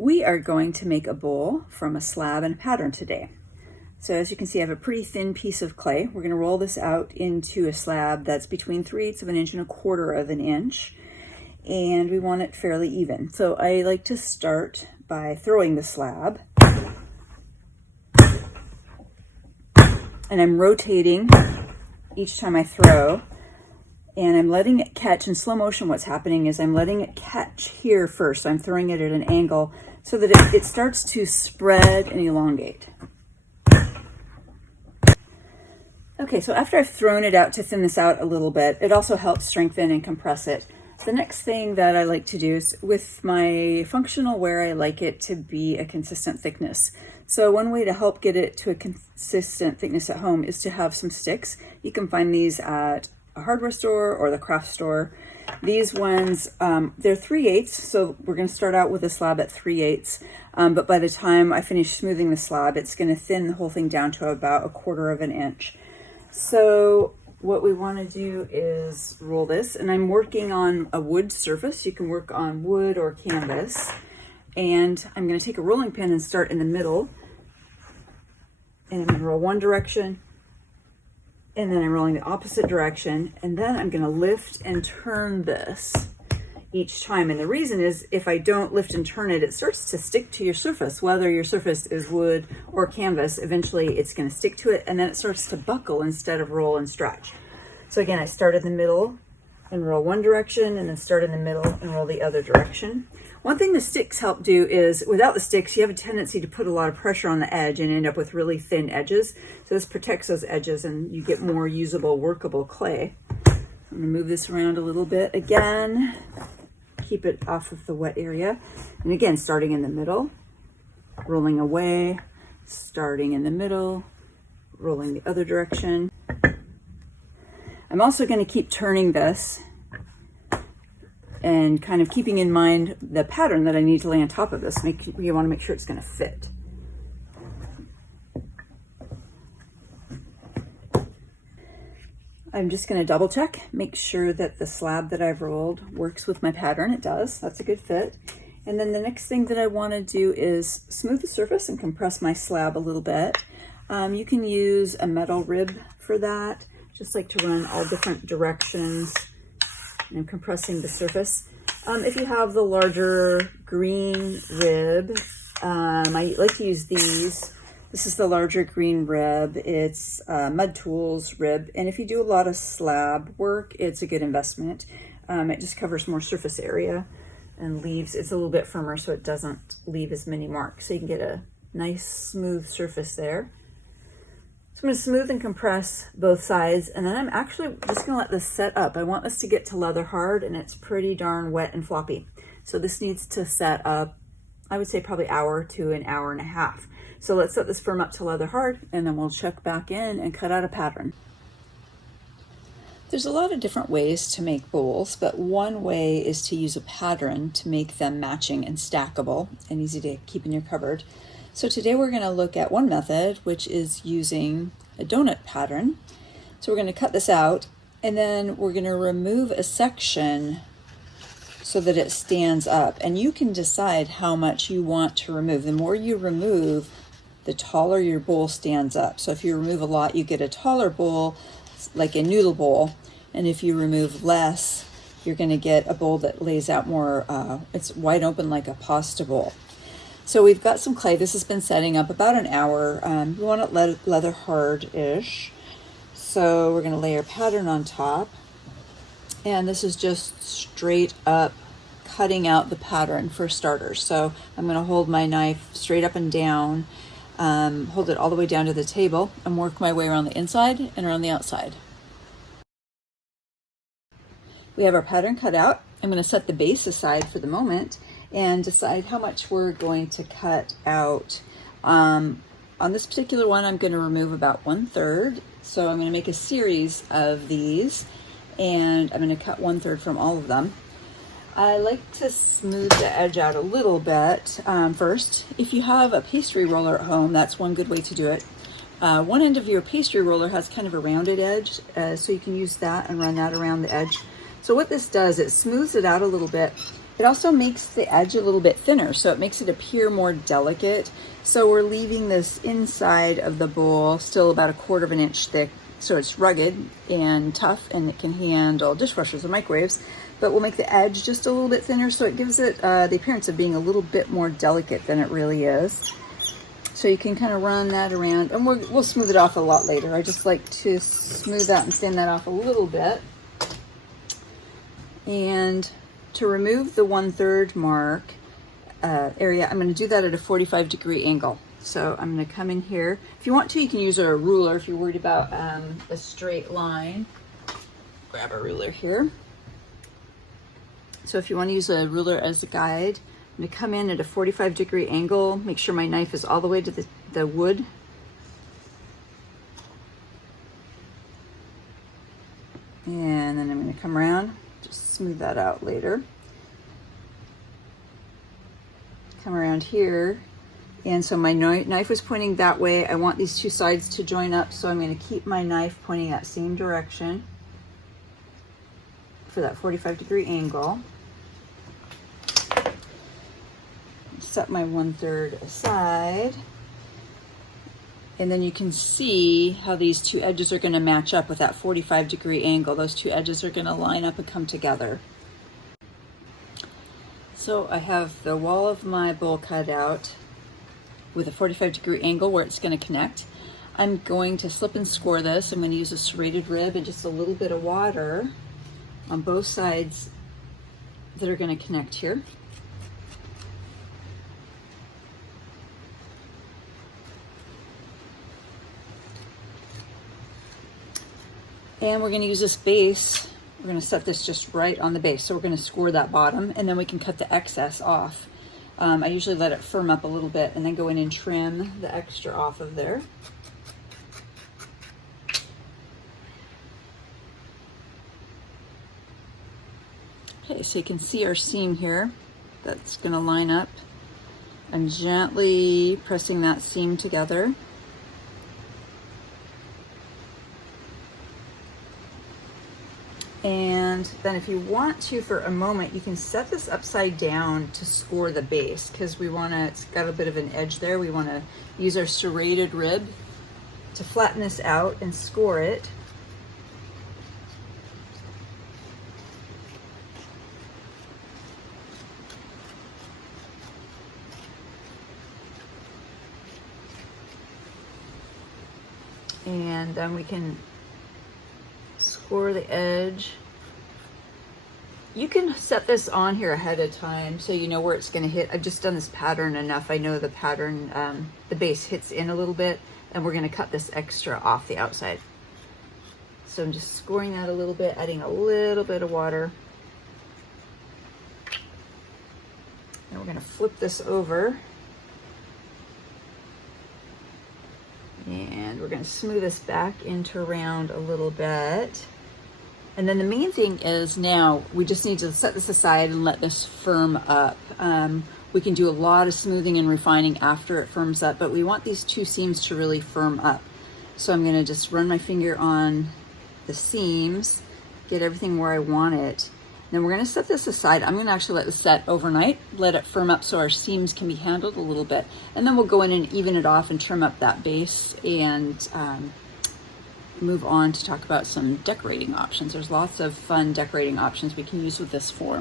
We are going to make a bowl from a slab and a pattern today. So as you can see, I have a pretty thin piece of clay. We're going to roll this out into a slab that's between 3/8 of an inch and 1/4 of an inch. And we want it fairly even. So I like to start by throwing the slab. And I'm rotating each time I throw. And I'm letting it catch in slow motion. What's happening is I'm letting it catch here first. I'm throwing it at an angle so that it starts to spread and elongate. Okay, so after I've thrown it out to thin this out a little bit, it also helps strengthen and compress it. The next thing that I like to do is with my functional wear, I like it to be a consistent thickness. So one way to help get it to a consistent thickness at home is to have some sticks. You can find these at a hardware store or the craft store. These ones, they're 3/8, so we're going to start out with a slab at 3/8, but by the time I finish smoothing the slab, it's going to thin the whole thing down to about 1/4 of an inch. So what we want to do is roll this, and I'm working on a wood surface. You can work on wood or canvas, and I'm going to take a rolling pin and start in the middle, and I'm going to roll one direction, and then I'm rolling the opposite direction, and then I'm going to lift and turn this each time. And the reason is if I don't lift and turn it, it starts to stick to your surface. Whether your surface is wood or canvas, eventually it's going to stick to it, and then it starts to buckle instead of roll and stretch. So again, I start in the middle and roll one direction, and then start in the middle and roll the other direction. One thing the sticks help do is, without the sticks, you have a tendency to put a lot of pressure on the edge and end up with really thin edges. So this protects those edges and you get more usable, workable clay. I'm gonna move this around a little bit again, keep it off of the wet area. And again, starting in the middle, rolling away, starting in the middle, rolling the other direction. I'm also gonna keep turning this and kind of keeping in mind the pattern that I need to lay on top of this. You want to make sure it's going to fit. I'm just going to double check, make sure that the slab that I've rolled works with my pattern. It does. That's a good fit. And then the next thing that I want to do is smooth the surface and compress my slab a little bit. You can use a metal rib for that. Just like to run all different directions. And I'm compressing the surface. If you have the larger green rib, I like to use these. This is the larger green rib. It's Mud Tools rib. And if you do a lot of slab work, it's a good investment. It just covers more surface area and leaves, it's a little bit firmer so it doesn't leave as many marks. So you can get a nice smooth surface there. So I'm going to smooth and compress both sides, and then I'm actually just going to let this set up. I want this to get to leather hard, and it's pretty darn wet and floppy. So this needs to set up, I would say probably hour to an hour and a half. So let's let this firm up to leather hard, and then we'll check back in and cut out a pattern. There's a lot of different ways to make bowls, but one way is to use a pattern to make them matching and stackable and easy to keep in your cupboard. So today we're going to look at one method, which is using a donut pattern. So we're going to cut this out, and then we're going to remove a section so that it stands up. And you can decide how much you want to remove. The more you remove, the taller your bowl stands up. So if you remove a lot, you get a taller bowl, like a noodle bowl. And if you remove less, you're going to get a bowl that lays out more, it's wide open like a pasta bowl. So we've got some clay. This has been setting up about an hour. We want it leather hard-ish. So we're going to lay our pattern on top. And this is just straight up cutting out the pattern for starters. So I'm going to hold my knife straight up and down, hold it all the way down to the table, and work my way around the inside and around the outside. We have our pattern cut out. I'm going to set the base aside for the moment and decide how much we're going to cut out. On this particular one, I'm going to remove about 1/3. So I'm going to make a series of these, and I'm going to cut 1/3 from all of them. I like to smooth the edge out a little bit first. If you have a pastry roller at home, that's one good way to do it. One end of your pastry roller has kind of a rounded edge, so you can use that and run that around the edge. So what this does, it smooths it out a little bit, It also makes the edge a little bit thinner, so it makes it appear more delicate. So we're leaving this inside of the bowl still about 1/4 of an inch thick, so it's rugged and tough and it can handle dishwashers or microwaves, but we'll make the edge just a little bit thinner so it gives it the appearance of being a little bit more delicate than it really is. So you can kind of run that around, and we'll smooth it off a lot later. I just like to smooth that and sand that off a little bit. And to remove the 1/3 mark area, I'm going to do that at a 45-degree angle. So I'm going to come in here. If you want to, you can use a ruler if you're worried about a straight line. Grab a ruler here. So if you want to use a ruler as a guide, I'm going to come in at a 45-degree angle, make sure my knife is all the way to the wood. And then I'm going to come around, just smooth that out later. Come around here. And so my knife was pointing that way. I want these two sides to join up, so I'm going to keep my knife pointing that same direction for that 45-degree angle. Set my 1/3 aside, and then you can see how these two edges are going to match up with that 45-degree angle. Those two edges are going to line up and come together. So I have the wall of my bowl cut out with a 45-degree angle where it's going to connect. I'm going to slip and score this. I'm going to use a serrated rib and just a little bit of water on both sides that are going to connect here. And we're going to use this base. We're going to set this just right on the base. So we're going to score that bottom, and then we can cut the excess off. I usually let it firm up a little bit and then go in and trim the extra off of there. Okay, so you can see our seam here. That's going to line up. I'm gently pressing that seam together. And then if you want to, for a moment, you can set this upside down to score the base, because we want to, it's got a bit of an edge there. We want to use our serrated rib to flatten this out and score it. And then we can score the edge. You can set this on here ahead of time so you know where it's going to hit. I've just done this pattern enough. I know the pattern, the base hits in a little bit, and we're going to cut this extra off the outside. So I'm just scoring that a little bit, adding a little bit of water. And we're going to flip this over. And we're going to smooth this back into round a little bit. And then the main thing is now we just need to set this aside and let this firm up. We can do a lot of smoothing and refining after it firms up, but we want these two seams to really firm up. So I'm going to just run my finger on the seams, get everything where I want it. Then we're going to set this aside. I'm going to actually let this set overnight, let it firm up so our seams can be handled a little bit. And then we'll go in and even it off and trim up that base and move on to talk about some decorating options. There's lots of fun decorating options we can use with this form.